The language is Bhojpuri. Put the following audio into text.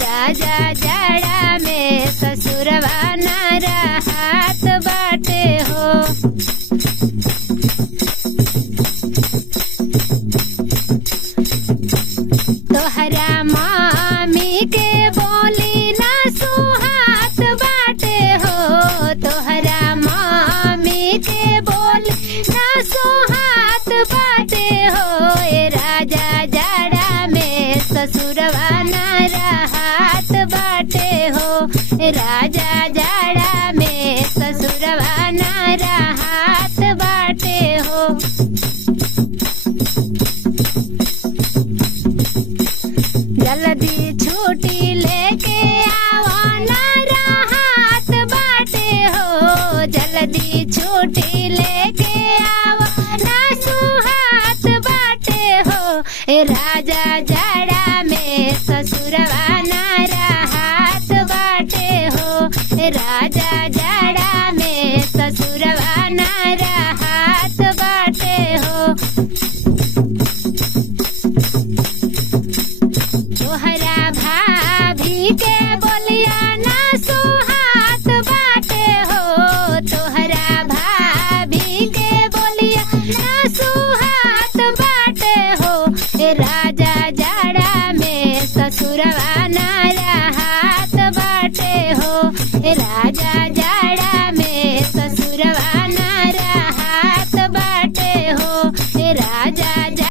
राजा जाड़ा में ससुरवा ना रहत बाटे हो। तोहरा मामी के बोली ना सुहात बाटे हो। तोहरा मामी के बोली ना सुहात बाटे हो। राजा जाड़ा में ससुरवा ना रहत बाटे हो। राजा जाड़ा में ससुरवा ना रहत बाटे हो। जल्दी छुट्टी लेके आवा ना रहत बाटे हो। जल्दी छुट्टी लेके आवा ना सुहात बाटे हो। राजा